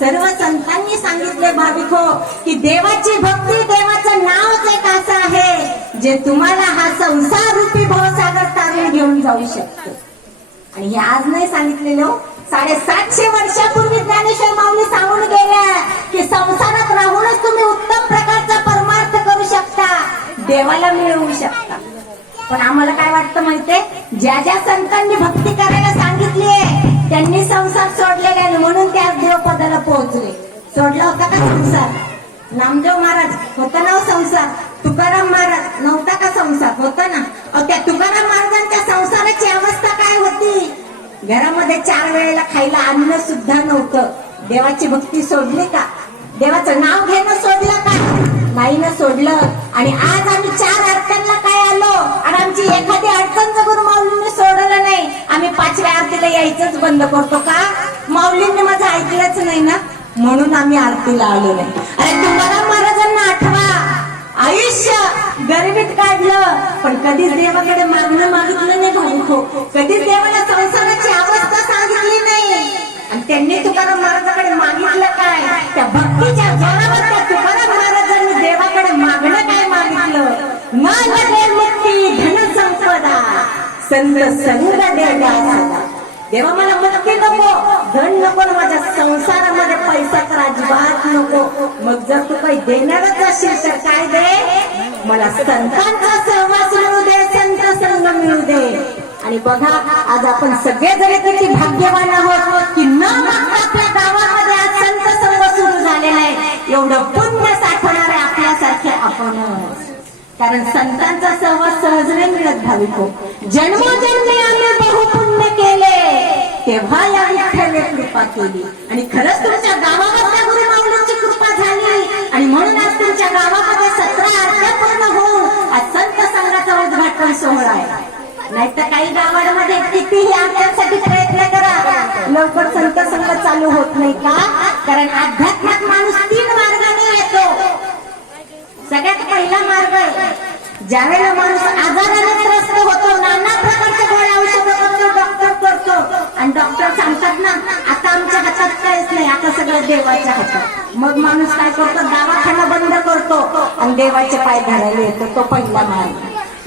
सर्व संतांनी सांगितले भाविको की देवाची भक्ती देवाचं नावच एक असं आहे जे तुम्हाला हा संसार रूपी भवसागर तारून घेऊन जाऊ शकतो. आणि हे आज नाही सांगितलेलं हो. साडेसातशे वर्षापूर्वी ज्ञानेश्वर माऊली सांगून गेल्या की संसारात राहूनच तुम्ही उत्तम प्रकारचा परमार्थ करू शकता देवाला मिळवू शकता. पण आम्हाला काय वाटतं माहितीये? ज्या ज्या संतांनी भक्ती करायला सांगितलीये त्यांनी संसार सोडलेले आहे म्हणून त्या देवपदाला पोहोचले. सोडला होता का संसार? नामदेव महाराज होता ना हो संसार? तुकाराम महाराज नव्हता का संसार? होता ना. त्या तुकाराम महाराजांच्या संसाराची अवस्था काय होती? घरामध्ये चार वेळेला खायला अन्न सुद्धा नव्हतं. देवाची भक्ती सोडली का? देवाचं नाव घेणं सोडलं का? नाही ना सोडलं. आणि आज आम्ही चार अर्थांना काय आणि आमची एखादी अडचण जगून माऊलींनी सोडलं नाही आम्ही पाचव्या आरतीला यायचंच बंद करतो का? माऊलींनी माझं ऐकलंच नाही ना? म्हणून आम्ही आरतीला आलो नाही. अरे तुम्हाला महाराजांना आठवा. आयुष्य गरिबीत काढलं पण कधीच देवाकडे मागणं मागितलं नाही भाऊ. कधीच देवाला संसाराची अवस्था सांगितली नाही. आणि त्यांनी तुकाराम महाराजाकडे मागितलं काय? त्या भक्तीच्या जोरावर त्या तुकाराम महाराजांनी देवाकडे मागणं काय मागितलं न लगे मुक्ती धन संपदा संत संग देवा देवा मला मुक्ती नको. धन नको ना माझ्या संसारामध्ये पैसा तर अजिबात नको. मग जर तू काही देणारच असेल तर काय दे? मला संतांचा सहवास मिळू दे संत संग मिळू दे. आणि बघा आज आपण सगळे जरी किती भाग्यवान आहोत की न आपल्या गावामध्ये आज संत संग सुरू झालेला आहे. एवढं पुण्य साठवणारे आपल्यासारखे आपण कारण संतांचा सहवास सहज नाही मिळत भाविको. जन्मोजन्मी आम्ही बहुपुण्य केले. तेव्हा या विठ्ठलने कृपा केली. आणि खरंच तुमच्या गावामध्ये गुरु माऊलींची कृपा झाली. आणि म्हणून आज तुमच्या गावामध्ये सतरा आरत्या पूर्ण होऊन आज संत संघाचा उद्घाटन सोहळा आहे. नाही तर काही गावांमध्ये कितीही आरत्यांसाठी प्रयत्न करा. लवकर संत संघ चालू होत नाही का? कारण आध्यात्मिक माणूस तीन मार्गाने सगळ्यात पहिला मार्ग आहे ज्यावेळेला माणूस आजाराने त्रस्त होतो नाना प्रकारच्या गोळ्या औषध करतो डॉक्टर करतो आणि डॉक्टर सांगतात ना आता आमच्या हातात काहीच नाही आता सगळं देवाच्या हातात. मग माणूस काय करतो? दवाखाना बंद करतो आणि देवाचे पाय धरायला येतो तो पहिला मार्ग.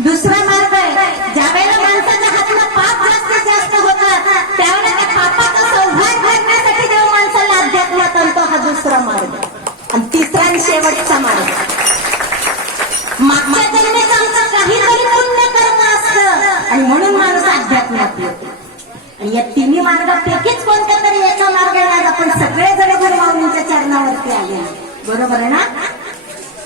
दुसरा मार्ग आहे ज्यावेळेला माणसाच्या हातला पाप जास्तीत जास्त होतात त्यावेळेला त्या पापाचा संहार करण्यासाठी देव माणसाला अध्यात्मात आणतो हा दुसरा मार्ग. आणि तिसरा आणि शेवटचा मार्ग. मागच्या जन्मेचं आमचं काहीतरी पुण्य कर्म असतं आणि म्हणून माणूस अध्यात्मात येतो. आणि या तिन्ही मार्गापैकीच कोणत्या तरी याचा मार्ग आज आपण सगळे जण गुरुमाऊलींच्या चरणावरती आले बरोबर ना?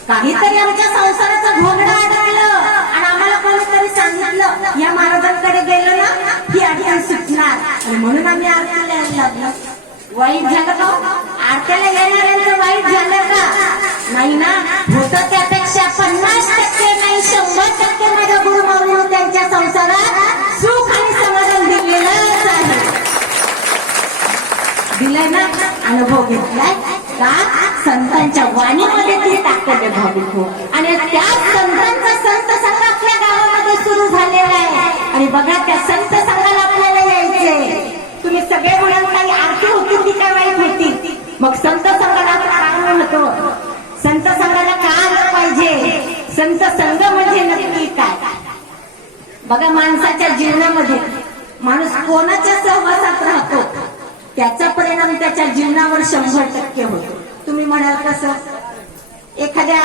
काहीतरी आमच्या संसाराचं घोगडं अडकलं. आणि आम्हाला कोणीतरी सांगितलं या महाराजांकडे गेलं ना ही अडचण सुटणार. आणि म्हणून आम्ही आरतीला यायला लागलो. वाईट झालं का हो? आरतीला येणाऱ्यांचं वाईट झालं का? नाही ना? होत त्यापेक्षा पन्नास टक्के नाही शंभर टक्के माझ्या गुरुमाऊलीने त्यांच्या संसारात सुख आणि समाधान दिलेलंच आहे. दिलंय ना? अनुभव घेतलाय का? संतांच्या वाणीमध्ये ती ताकद आहे भाविक हो आणि त्या संतांचा संत संघ आपल्या गावामध्ये सुरू झालेला आहे. आणि बघा त्या संत संघाला आपल्याला यायचंय तुम्ही सगळे म्हणून काही आरती होती ती काय वाईट होती मग संत संघाला आपण काय म्हणतो संत संघाला का आलं तुमचा संघ म्हणजे नक्की काय? बघा माणसाच्या जीवनामध्ये माणूस कोणाच्या सहवासात राहतो? त्याचा परिणाम त्याच्या जीवनावर शंभर टक्के होतो. तुम्ही म्हणाल कसं? एखाद्या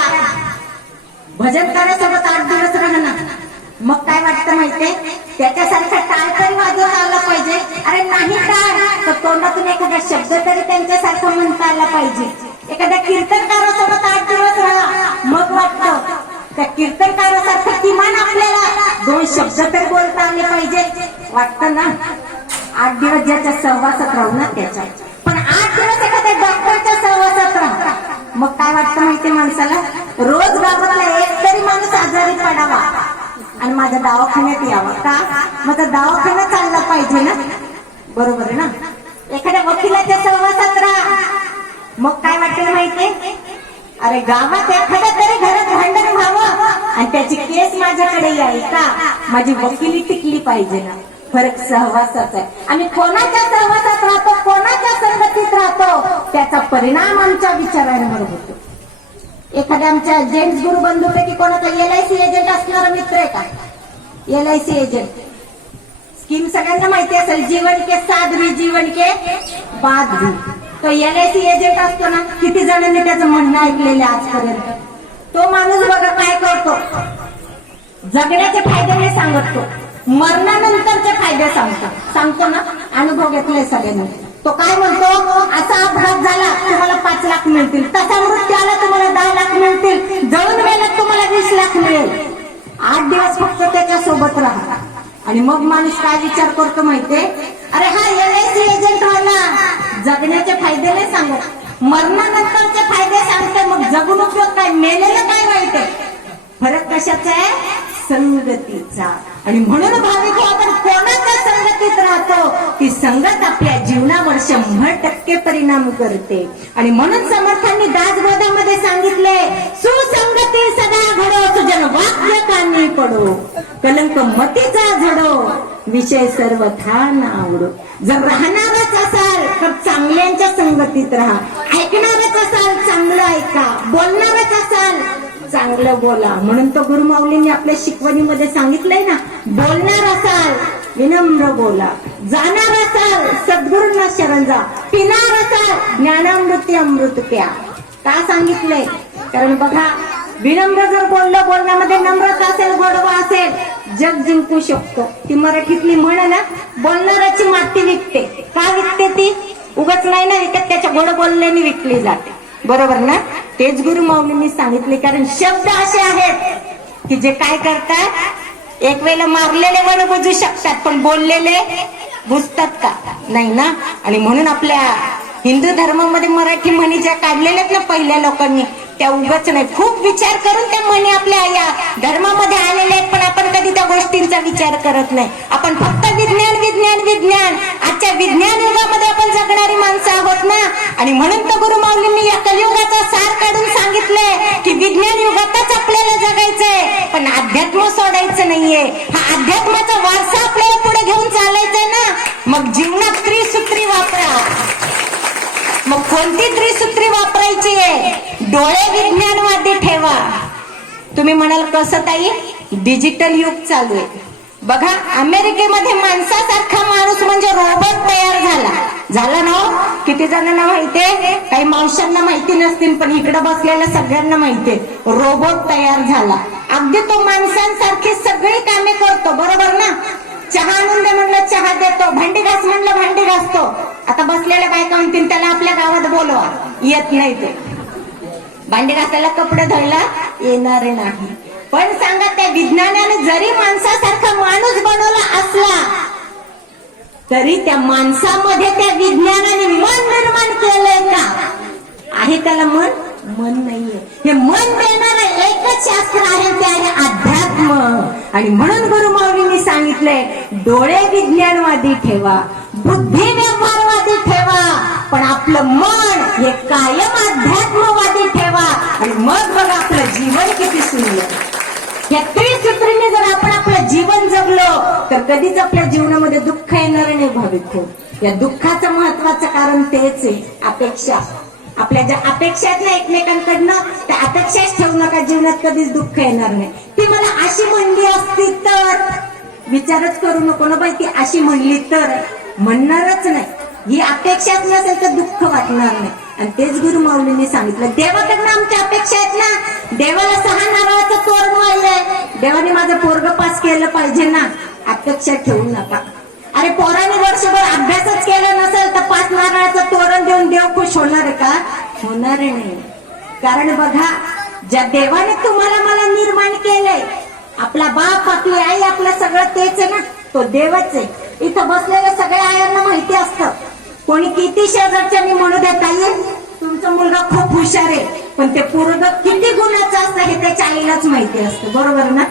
भजनकारासोबत आठ दिवस राहणार मग काय वाटतं माहितीये? त्याच्यासारखं टाळ तरी वाजवता आला पाहिजे. अरे नाही टाळ तर तोंडातून एखादा शब्द तरी त्यांच्यासारखं म्हणता आला पाहिजे. एखाद्या कीर्तनकारासोबत आठ दिवस राहा. मग वाटतं त्या कीर्तनकारासारखं किमान आपल्याला. दोन शब्द तर बोलता आले पाहिजे. वाटतं ना? आठ दिवस ज्याच्या सहवासात राहू ना त्याच्या. पण आठ दिवस एखाद्या डॉक्टरच्या सहवासात राहा. मग काय वाटतं माहितीये माणसाला? रोज गावातला एक तरी माणूस आजारी पडावा. आणि माझ्या दवाखान्यात यावा का? माझा दवाखाना चालला पाहिजे ना? बरोबर आहे ना? एखाद्या वकिलाच्या सहवासात राहा. मग काय वाटेल माहितीये? अरे गावात एखाद्या तरी घरात भांडण व्हावं. आणि त्याची केस माझ्याकडे यायला का माझी वकिली टिकली पाहिजे ना. फरक सहवासाचा आहे. आम्ही कोणाच्या सहवासात राहतो कोणाच्या संगतीत राहतो त्याचा परिणाम आमच्या विचारांवर होतो. एखाद्या आमच्या जेंट्स गुरु बंधूपैकी कोणाचा एल आय सी एजंट असणारा मित्र आहे का? L I C agent. Scheme सगळ्यांना माहिती असेल जीवन के साधवी जीवन के बाद भी तो एल आय सी एजंट असतो ना किती जणांनी त्याचं म्हणणं ऐकलेलं आजपर्यंत. तो माणूस बघा काय करतो जगण्याचे फायदे नाही सांगत. तो मरणानंतरचे फायदे सांगतो. सांगतो ना अनुभव घेतलाय सगळ्यांनी तो काय म्हणतो? असा अपघात झाला तुम्हाला पाच लाख मिळतील. तसा मृत्यू आला तुम्हाला दहा लाख मिळतील. जळून गेला तुम्हाला वीस लाख मिळेल. आठ दिवस फक्त त्याच्या सोबत राहा. आणि मग माणूस काय विचार करतो माहितीये? अरे हा एल आय सी एजंट वाला. जगण्याचे फायदे नाही सांगत. मरणानंतरचे फायदे सांगते मग जगून उपयोग काय? मेलेलं काय वाईट आहे? फरक कशाचा आहे? संगतीचा. आणि म्हणून भाविक हो, आपण कोणाच्या संगतीत राहतो? की संगत आपल्या जीवनावर शंभर टक्के परिणाम करते. आणि म्हणून समर्थांनी दासबोधामध्ये सांगितले सुसंगती सदा घडो सुजन वाक्य कानी पडो. कलंक मतीचा झडो विषय सर्व थान आवडो जर राहणार चांगल्यांच्या संगतीत राहा. ऐकणारच असाल चांगलं ऐका. बोलणारच असाल चांगलं बोला. म्हणून तो गुरुमाऊलींनी आपल्या शिकवणीमध्ये सांगितलंय ना बोलणार असाल विनम्र बोला. जाणार असाल सद्गुरूंना शरण जा. पिणार असाल ज्ञानामृती अमृत प्या. का सांगितलंय? कारण बघा विनम्र जर बोललं बोलण्यामध्ये नम्रता असेल गोडवा असेल जग जिंकू शकतो. ती मराठीतली म्हण ना बोलणाराची माती विकते. का विकते ती? उगच नाही ना विकत त्याच्या गोड बोलण्याने विकली जाते. बरोबर ना? तेच गुरु माऊलींनी सांगितले कारण शब्द असे आहेत की जे काय करतात? एक वेळेला मारलेले वन बुजू शकतात पण बोललेले बुजतात का? नाही ना? आणि म्हणून आपल्या हिंदू धर्मामध्ये मराठी म्हणी ज्या काढलेल्यात आहेत ना पहिल्या लोकांनी त्या उगाच नाही खूप विचार करून त्या म्हणी आपल्या या धर्मामध्ये आलेल्या आहेत पण आपण कधी त्या गोष्टींचा विचार करत नाही. आपण फक्त विज्ञान विज्ञान विज्ञान. आजच्या विज्ञान युगामध्ये आपण जगणारी माणसं आहोत ना? आणि म्हणून तर गुरु माऊलींनी या कलियुगाचा सार काढून सांगितलंय की विज्ञान युगातच आपल्याला जगायचंय पण अध्यात्म सोडायचं नाहीये. हा अध्यात्माचा वारसा आपल्याला पुढे घेऊन चालायचंय ना? मग जीवनात त्रिसूत्री वापरा. मग कोणती त्रिसूत्री वापरायची आहे? डोळे विज्ञानवादी ठेवा. तुम्ही म्हणाल कसं ताई? डिजिटल युग चालू आहे. बघा अमेरिकेमध्ये माणसासारखा माणूस म्हणजे रोबोट तयार झाला. झाला ना हो? किती जणांना माहितीये काही मावशांना माहिती नसतील पण इकडे बसलेल्या सगळ्यांना माहितीये रोबोट तयार झाला. अगदी तो माणसांसारखी सगळी कामे करतो बरोबर ना? चहा आणून दे म्हणलं चहा देतो. भांडी घास म्हणलं भांडी घासतो. आता बसलेल्या बायका म्हणतील त्याला आपल्या गावात बोलवा. येत नाही ते. भांडी घासायला कपडे धरला येणार नाही. पण सांगा त्या विज्ञानाने जरी माणसासारखा माणूस बनवला असला तरी त्या माणसामध्ये त्या विज्ञानाने मन निर्माण केलंय का? आहे त्याला मन? मन नाहीये. हे मन देणार एकच शास्त्र आहे ते आहे अध्यात्म. आणि म्हणून गुरु माऊलींनी सांगितलंय डोळे विज्ञानवादी ठेवा बुद्धी व्यवहारवादी ठेवा पण आपलं मन हे कायम अध्यात्मवादी ठेवा. आणि मग बघा आपलं जीवन किती सुंदर. या त्रिसूत्रीने जर आपण आपलं जीवन जगलो तर कधीच आपल्या जीवनामध्ये दुःख येणार नाही भाविक या दुःखाचं महत्वाचं कारण तेच आहे अपेक्षा. आपल्या ज्या अपेक्षा आहेत ना एकमेकांकडनं त्या अपेक्षाच ठेवू नका जीवनात कधीच दुःख येणार नाही. ती मला अशी म्हणली असती तर. विचारच करू नको ना बाई ती अशी म्हणली तर. म्हणणारच नाही. ही अपेक्षाच नसेल तर दुःख वाटणार नाही. आणि तेच गुरु माऊलींनी सांगितलं देवाकडनं आमच्या अपेक्षा आहेत ना. देवाला सहा नारळाचं तोरण वाढलंय. देवाने माझं पोरग पास केलं पाहिजे ना. अपेक्षा ठेवू नका. अरे पोराने वर्षभर अभ्यासच केला नसेल तर पाच नारळाचं तोरण देऊन देव खुश होणार आहे का? होणार नाही. कारण बघा ज्या देवाने तुम्हाला मला निर्माण केलंय आपला बाप आपली आई आपलं सगळं तेच आहे ना. तो देवच आहे. इथं बसलेल्या सगळ्या आयांना माहिती असतं. कोणी किती शेजारच्या मी म्हणू देत आई तुमचा मुलगा खूप हुशार आहे. पण ते पोरग किती गुणाचं असतं हे त्याच्या आईलाच माहिती असतं. बरोबर ना?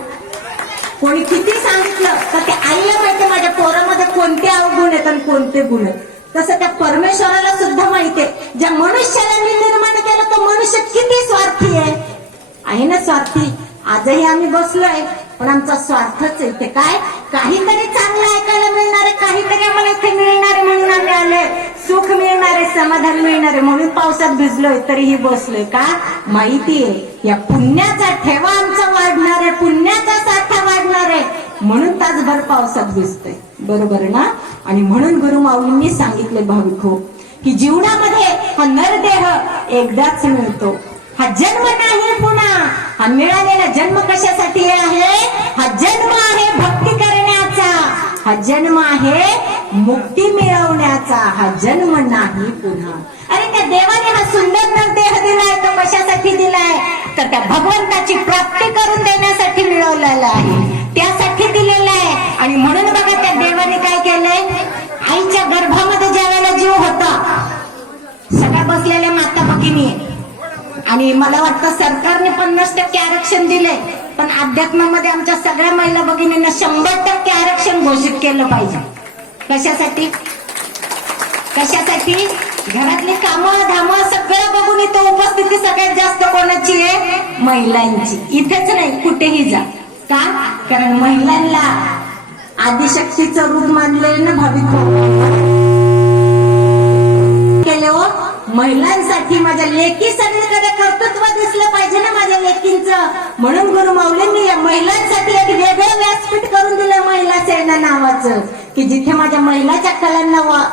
कोणी किती सांगितलं तर ते आईला माहिती माझ्या पोरामध्ये कोणते अवगुण आहेत आणि कोणते गुण आहेत. तसं त्या परमेश्वराला सुद्धा माहिती आहे. ज्या मनुष्याला मी निर्माण केलं तो मनुष्य किती स्वार्थी आहे. आहे ना स्वार्थी? आजही आम्ही बसलोय. पण आमचा स्वार्थच आहे ते काय? काहीतरी चांगलं ऐकायला मिळणार आहे काहीतरी आम्हाला इथे मिळणार म्हणून आम्ही आलोय. सुख मिळणार आहे समाधान मिळणार आहे. म्हणून पावसात भिजलोय तरीही बसलोय. का? माहितीये या पुण्याचा ठेवा आमचा वाढणार आहे पुण्याचा साठा वाढणार आहे. म्हणून तासभर पावसात भिजतोय. बरोबर ना? आणि म्हणून गुरु माऊलींनी सांगितले भाविक हो की जीवनामध्ये हा नरदेह एकदाच मिळतो. हा जन्म नाही पुन्हा. हा मिळालेला जन्म कशासाठी आहे? हा जन्म आहे भक्ती करण्याचा. हा जन्म आहे मुक्ती मिळवण्याचा. हा जन्म नाही पुन्हा. अरे त्या देवाने हा सुंदर देह दिलाय तो कशासाठी दिलाय? तर त्या भगवंताची प्राप्ती करून देण्यासाठी मिळवलेला आहे. आणि मला वाटतं सरकारने पन्नास टक्के आरक्षण दिले पण अध्यात्मामध्ये आमच्या सगळ्या महिला भगिनींना शंभर टक्के आरक्षण घोषित केलं पाहिजे. कशासाठी? कशासाठी? घरातली कामं धामं सगळं बघून इथं उपस्थिती सगळ्यात जास्त कोणाची आहे? महिलांची. इथेच नाही कुठेही जा. का? कारण महिलांना आदिशक्तीचं रूप मानलेलं ना भाविक केले हो? महिलांसाठी माझ्या लेकी सगळीकडे कर्तृत्व दिसलं पाहिजे ना माझ्या म्हणून गुरु माऊलींनी या महिलांसाठी एक वेगळं व्यासपीठ करून दिलं महिला सेना नावाचं. की जिथे माझ्या महिलाच्या कलांना वा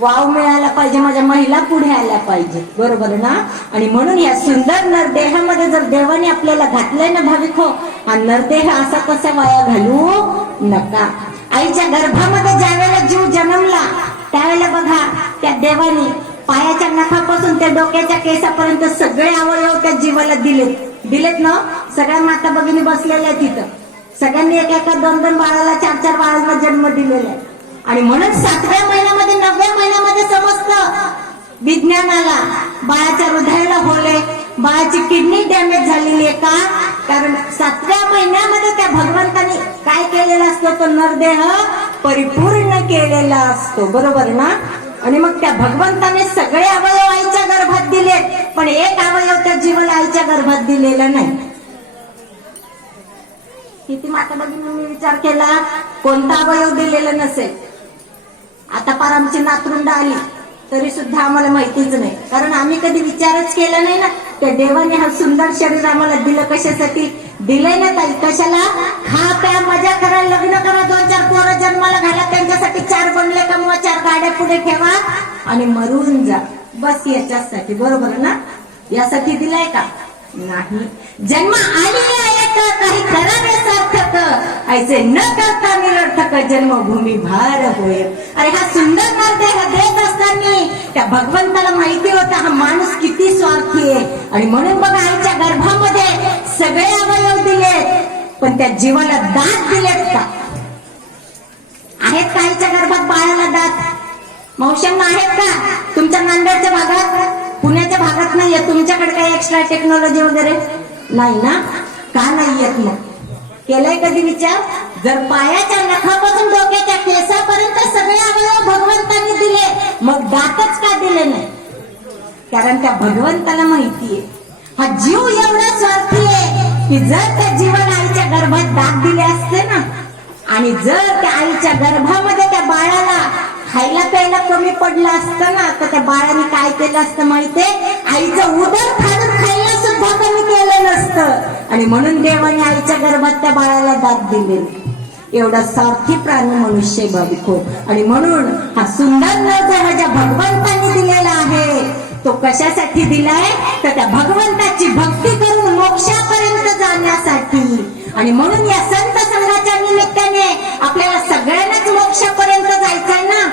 वाव मिळायला पाहिजे माझ्या महिला पुढे आल्या पाहिजे. बरोबर ना? आणि म्हणून या सुंदर नरदेहामध्ये जर देवाने आपल्याला घातलंय ना भाविक हो हा नरदेह असा कसा वाया घालू? नका. आईच्या गर्भामध्ये ज्यावेळेला जीव जन्मला त्यावेळेला बघा त्या देवाने पायाच्या नखापासून त्या डोक्याच्या केसापर्यंत सगळे अवयव त्या जीवाला दिलेत. दिलेत ना. सगळ्या माता भगिनी बसलेल्या आहेत तिथं सगळ्यांनी एका एका दोन दोन बाळाला चार चार बाळांना जन्म दिलेला आहे. आणि म्हणून सातव्या महिन्यामध्ये नवव्या महिन्यामध्ये समजतं विज्ञानाला बाळाच्या हृदयाला होले. बाळाची किडनी डॅमेज झालेली आहे का? कारण सातव्या महिन्यामध्ये त्या भगवंताने काय केलेला असतो? तो नरदेह परिपूर्ण केलेला असतो. बरोबर ना? आणि मग त्या भगवंताने सगळे अवयव आईच्या गर्भात दिलेत पण एक अवयव त्या जीवन आईच्या गर्भात दिलेला नाही. किती माता भगिनी विचार केला कोणता अवयव दिलेला नसेल. आता पार आमची नातरुंड आली तरी सुद्धा आम्हाला माहितीच नाही. कारण आम्ही कधी विचारच केला नाही ना त्या देवाने हा सुंदर शरीर आम्हाला दिलं कशासाठी? दिलंय ना ताई कशाला? खा प्या मजा करा लग्न करा. कमवा पुढे ठेवा आणि मरून जा. बस याच्यासाठी बरोबर ना? यासाठी दिलाय का? नाही. जन्म आलेला एक काही करावे सार्थक ऐसे न करता निरर्थक जन्मभूमी भार होय. अरे हा सुंदर करते हा देत असताना. त्या भगवंताला माहिती होता हा माणूस किती स्वार्थी आहे. आणि म्हणून बघा आईच्या गर्भामध्ये सगळे अवयव दिलेत पण त्या जीवाला दात दिलेत का? आहेत का आईच्या गर्भात बाळाला दात मौशंग आहेत का? तुमच्या नांदेडच्या भागात? पुण्याच्या भागात नाहीये. तुमच्याकडे काही एक्स्ट्रा टेक्नॉलॉजी वगैरे? नाही ना? का नाही येत मग? केलाय कधी विचार? जर पायाच्या नखापासून डोक्याच्या केसापर्यंत सगळे अवयव भगवंतांनी दिले मग दातच का दिले नाही? कारण त्या भगवंताला माहितीये हा जीव एवढा स्वार्थी आहे की जर त्या जीवन आईच्या गर्भात दात दिले असते ना आणि जर त्या आईच्या गर्भामध्ये त्या बाळाला खायला प्यायला कमी पडलं असतं ना तर त्या बाळाने काय केलं असतं माहितीये आईचं उदर खाणं खायला सुद्धा कमी केलं नसतं. आणि म्हणून देवाने आईच्या गर्भात त्या बाळाला दाद दिले. एवढा सारखी प्राणी मनुष्य भाविक आणि म्हणून हा सुंदर नजर ज्या भगवंतांनी दिलेला आहे तो कशासाठी दिलाय? तर त्या भगवंताची भक्ती करून मोक्षापर्यंत जाण्यासाठी. आणि म्हणून या सर्व संघाच्या निमित्ताने आपल्याला सगळ्यांनाच मोक्षापर्यंत जायचंय ना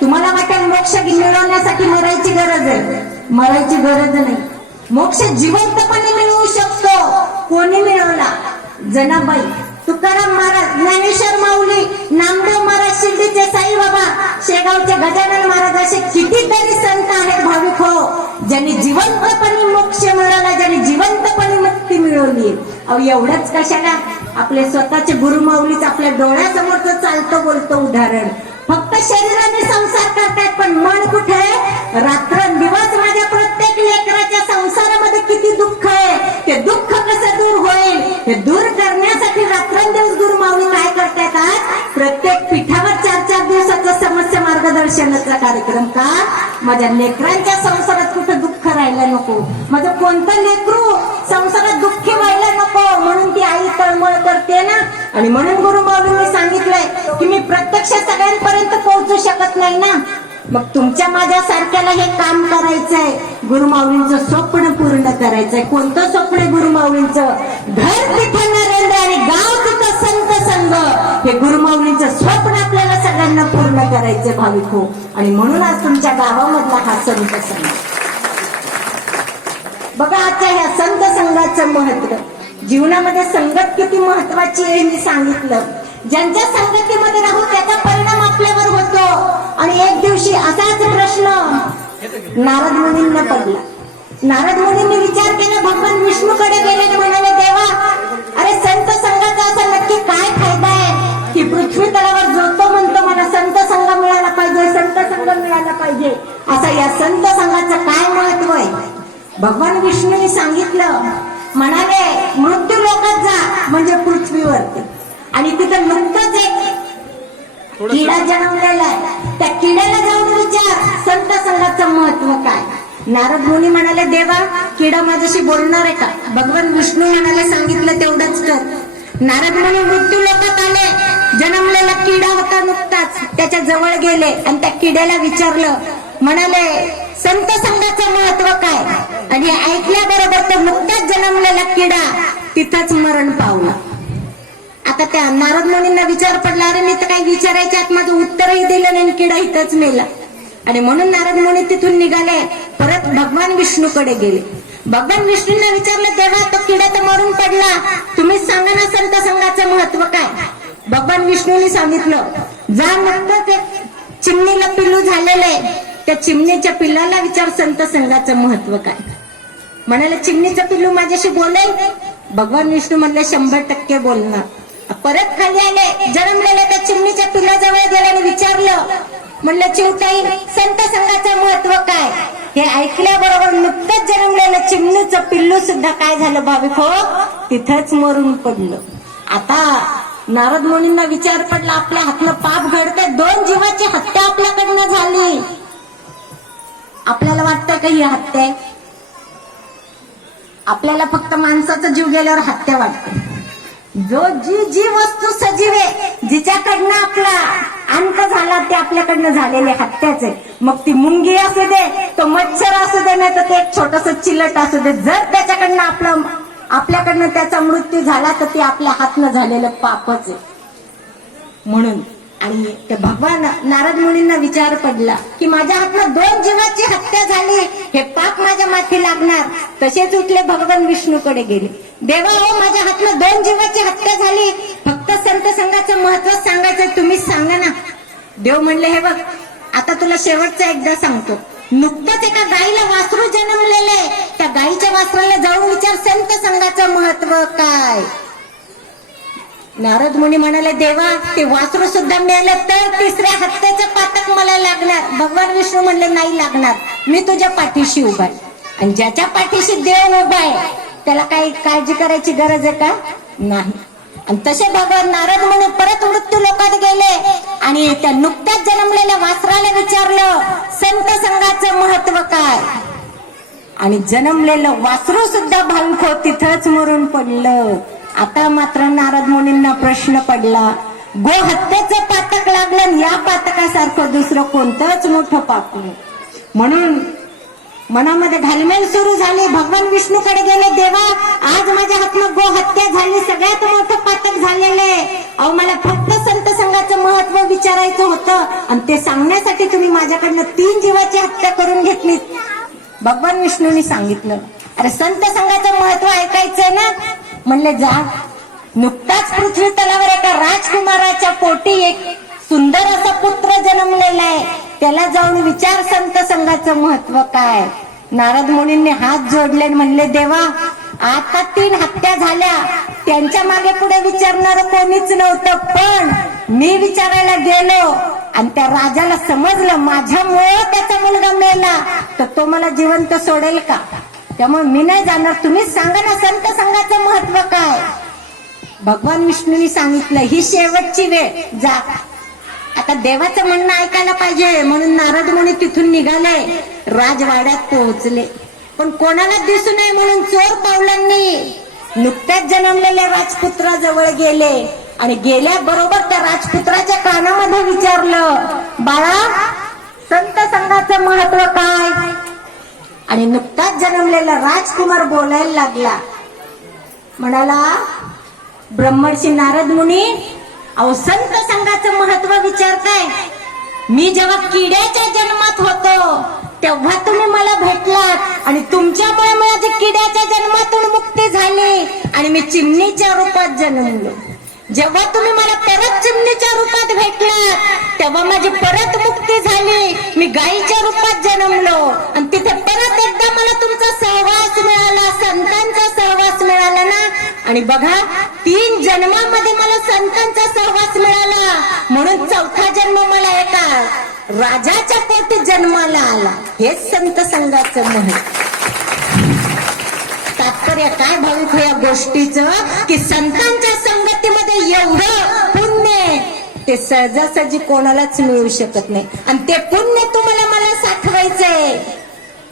तुम्हाला वाटेल मोक्ष मिळवण्यासाठी मरायची गरज आहे. मरायची गरज नाही. मोक्ष जिवंतपणे मिळवू शकतो. कोणी मिळवला? जनाबाई तुकाराम महाराज ज्ञानेश्वर माऊली नामदेव महाराज शिर्डीचे साईबाबा शेगावचे गजानन महाराज असे कितीतरी संत आहेत भाविक हो ज्यांनी जिवंतपणे मोक्ष मिळवला ज्यांनी जिवंतपणे मुक्ती मिळवली अहो एवढंच कशाला? आपले स्वतःचे गुरु माऊलीच आपल्या डोळ्यासमोरच चालतं बोलतं उदाहरण. फक्त शरीराने संसार करतात पण मन कुठे रात्र दिवस माझ्या प्रत्येक लेकराच्या संसारामध्ये किती दुःख आहे. ते दुःख कसं दूर होईल? हे दूर करण्यासाठी रात्रंदिवस गुरुमावणी काय करतात आज? प्रत्येक पीठावर चार चार दिवसाचा समस्या मार्गदर्शनाचा कार्यक्रम का? माझ्या लेकरांच्या संसारात कुठं दुःख राहायला नको? माझं कोणतं लेकरू संसारात दुःखी व्हायला नको? म्हणून ती आई तळमळ करते ना. आणि म्हणून गुरु माऊलींनी सांगितलंय की मी प्रत्यक्ष सगळ्यांपर्यंत पोहोचू शकत नाही ना. मग तुमच्या माझ्या सारख्याला हे काम करायचंय. गुरुमाऊलींचं स्वप्न पूर्ण करायचंय. कोणतं स्वप्न आहे गुरुमाऊलींचं घर तिथं नरेंद्र आणि गाव तिथं संत संघ. हे गुरुमाऊलींचं स्वप्न आपल्याला सगळ्यांना पूर्ण करायचंय भाविक हो आणि म्हणून आज तुमच्या गावामधला हा संत संघ. बघा आजच्या ह्या संत संघाचं महत्त्व जीवनामध्ये संगत किती महत्वाची आहे मी सांगितलं. ज्यांच्या संगतीमध्ये राहू त्याचा परिणाम आपल्यावर होतो. आणि एक दिवशी असाच प्रश्न नारद मुनींना पडला. नारद मुनींनी विचार केला भगवान विष्णूकडे गेले आणि म्हणाले देवा अरे संत संघाचा असा नक्की काय फायदा आहे? की पृथ्वी तळावर जो तो म्हणतो मला संत संघ मिळाला पाहिजे संत संघ मिळाला पाहिजे. असा या संत संघाचं काय महत्त्व आहे? भगवान विष्णूने सांगितलं म्हणाले मृत्यू लोकात जा. म्हणजे पृथ्वीवरती. आणि तिथं नुकतंच एक किडा जन्मलेला आहे. त्या किड्याला जाऊन विचार संत संघाचं महत्त्व काय? नारद मुनी म्हणाले देवा किडा माझ्याशी बोलणार आहे का? भगवान विष्णू म्हणाले सांगितलं तेवढंच कर. नारद मुनी मृत्यू लोकात आले. जन्मलेला किडा होता नुकताच. त्याच्याजवळ गेले आणि त्या किड्याला विचारलं. म्हणाले संत संघाचं महत्त्व काय? आणि हे ऐकल्याबरोबर तो नुकताच जन्मलेला किडा तिथंच मरण पावला. आता त्या नारद मुनींना विचार पडला अरे मी तर काही विचारायच्या आत माझं उत्तरही दिलं नाही आणि किडा इथंच मेला. आणि म्हणून नारद मुनी तिथून निघाले परत भगवान विष्णूकडे गेले. भगवान विष्णूंना विचारलं तेव्हा तो किडा तर मरून पडला. तुम्ही सांगा ना संत संघाचं महत्त्व काय? भगवान विष्णूने सांगितलं जा नुकतंच एक चिमणीला पिल्लू झालेलं आहे. त्या चिमणीच्या पिल्लाला विचार संत संघाचं महत्त्व काय? म्हणाले चिमणीचं पिल्लू माझ्याशी बोलेल. भगवान विष्णू म्हणले शंभर टक्के बोलणार. परत खाली आले जन्मलेल्या त्या चिमणीच्या पिल्लाजवळ गेले आणि विचारलं. म्हणलं चिवताई संत संघाचं महत्त्व काय? हे ऐकल्याबरोबर नुकतंच जन्मलेलं चिमणीचं पिल्लू सुद्धा काय झालं भाविक हो तिथंच मरून पडलं. आता नारद मुनींना विचार पडला आपल्या हातनं पाप घडते दोन जीवाची हत्या आपल्याकडनं झाली. आपल्याला वाटतं का ही हत्या आहे? आपल्याला फक्त माणसाचा जीव गेल्यावर हत्या वाटते. जो जी जी वस्तू सजीव आहे जिच्याकडनं आपला अंत झाला ते आपल्याकडनं झालेले हत्याच आहे मग ती मुंगी असू दे तो मच्छर असू दे नाही तर ते एक छोटस चिलट असू दे. जर त्याच्याकडनं आपलं आपल्याकडनं त्याचा मृत्यू झाला तर ते आपल्या हातनं झालेलं पापच आहे. म्हणून आणि त्या भगवान नारद मुनींना विचार पडला की माझ्या हातनं दोन जीवाची हत्या झाली हे पाप माझ्या माथी लागणार. तसेच उठले भगवान विष्णूकडे गेले. देवा हो माझ्या हातनं दोन जीवाची हत्या झाली. फक्त संत संघाचं महत्त्व सांगायचं तुम्ही सांगा ना. देव म्हणले हे बघ आता तुला शेवटचा एकदा सांगतो. नुकतंच एका गाईला वासरू जन्मलेले त्या गाईच्या वासराला जाऊन विचार संत संघाचं महत्त्व काय? नारद मुनी म्हणाले देवा ते वासरू सुद्धा मिळालं तर तिसऱ्या हत्याचं पातक मला लागणार. भगवान विष्णू म्हणले नाही लागणार. मी तुझ्या पाठीशी उभा आहे. आणि ज्याच्या पाठीशी देव उभा आहे त्याला काही काळजी करायची गरज आहे का? नाही. आणि तसे भगवान नारद मुनी परत मृत्यू लोकात गेले आणि त्या नुकत्याच जन्मलेल्या वासराला विचारलं संत संघाचं महत्त्व काय? आणि जन्मलेलं वासरू सुद्धा भाविक तिथंच मरून पडलं. आता मात्र नारद मुनींना प्रश्न पडला गो हत्येचं पातक लागलं या पातकासारखं दुसरं कोणतंच मोठं पाप नाही. म्हणून मनामध्ये घालमेल सुरू झाली भगवान विष्णूकडे गेले देवा आज माझ्या हातनं गो हत्या झाली सगळ्यात मोठं पातक झालेलं आहे. अहो मला फक्त संत संघाचं महत्त्व विचारायचं होतं आणि ते सांगण्यासाठी तुम्ही माझ्याकडनं तीन जीवाची हत्या करून घेतली भगवान विष्णूंनी सांगितलं अरे संत संघाचं महत्त्व ऐकायचंय ना म्हणले जा. नुकताच पृथ्वी तलावर एका राजकुमाराच्या पोटी एक सुंदर असा पुत्र जन्मलेला आहे. त्याला जाऊन विचार संत संघाचं महत्त्व काय? नारद मुनींनी हात जोडले म्हणले देवा आता तीन हत्या झाल्या. त्यांच्या मागे पुढे विचारणार कोणीच नव्हतं पण मी विचारायला गेलो आणि त्या राजाला समजलं. माझ्यामुळे त्याचा मुलगा मेला. तर तो मला जिवंत सोडेल का? त्यामुळे मी नाही जाणार. तुम्हीच सांगा ना संत संघाचं महत्त्व काय? भगवान विष्णूनी सांगितलं ही शेवटची वेळ. जा. आता देवाचं म्हणणं ऐकायला पाहिजे. म्हणून नारद मुनी तिथून निघाले. राजवाड्यात पोहोचले. पण कोणाला दिसू नये म्हणून चोर पावलांनी नुकत्याच जन्मलेल्या राजपुत्राजवळ गेले. आणि गेल्याबरोबर त्या राजपुत्राच्या कानामध्ये विचारलं बाळा संत संघाचं महत्त्व काय? आणि नुकताच जन्मलेला राजकुमार बोलायला लागला. म्हणाला ब्रह्मर्षी नारद मुनी अहो संत संघाचं महत्त्व विचारताय. मी जेव्हा किड्याच्या जन्मात होतो तेव्हा तुम्ही मला भेटलात. आणि तुमच्यामुळे माझी किड्याच्या जन्मातून मुक्ती झाली. आणि मी चिमणीच्या रूपात जन्मलो. जेव्हा तुम्ही मला परत चिमणीच्या रूपात भेटला तेव्हा माझी परत मुक्ती झाली. मी गायीच्या रूपात जन्मलो. आणि तिथे परत एकदा मला तुमचा सहवास मिळाला संतांचा सहवास मिळाला ना? आणि बघा तीन जन्मामध्ये मला संतांचा सहवास मिळाला. म्हणून चौथा जन्म मला एका राजाच्या पोटी जन्माला आला. हेच संत संघाचं महत्त्व. तात्पर्य काय भाविक या गोष्टीचं? की संतांच्या संगतीमध्ये एवढं पुण्य ते सहजासहजी कोणालाच मिळू शकत नाही. आणि ते पुण्य तुम्हाला मला साठवायचंय.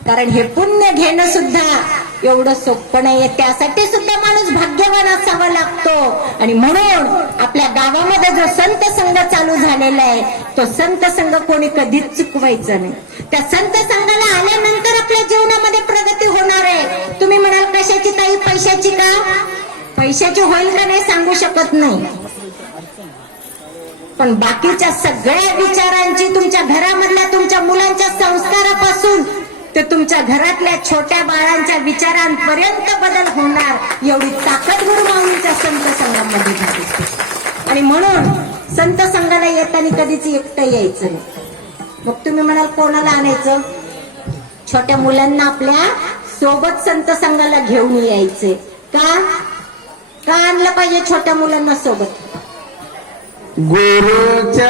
कारण हे पुण्य घेणं सुद्धा एवढं सोपं नाहीये. त्यासाठी सुद्धा माणूस भाग्यवान असावा लागतो. आणि म्हणून आपल्या गावामध्ये जो संत संघ चालू झालेला आहे तो संत संघ कोणी कधीच चुकवायचा नाही. त्या संत संघाला आल्यानंतर आपल्या जीवनामध्ये प्रगती होणार आहे. तुम्ही म्हणाल कशाची ताई पैशाची का? पैशाची होईल का नाही सांगू शकत नाही. पण बाकीच्या सगळ्या विचारांची तुमच्या घरामधल्या तुमच्या मुलांच्या संस्कारापासून ते तुमच्या घरातल्या छोट्या बाळांच्या विचारांपर्यंत बदल होणार एवढी ताकद गुरुमाऊलीच्या संत संघामध्ये झाली. आणि म्हणून संत संघाला येताना कधीच एकटं यायचं नाही. मग तुम्ही म्हणाल कोणाला आणायचं? छोट्या मुलांना आपल्यासोबत संत संघाला घेऊन यायचे का? का आणलं पाहिजे छोट्या मुलांना सोबत? गुरुचरणी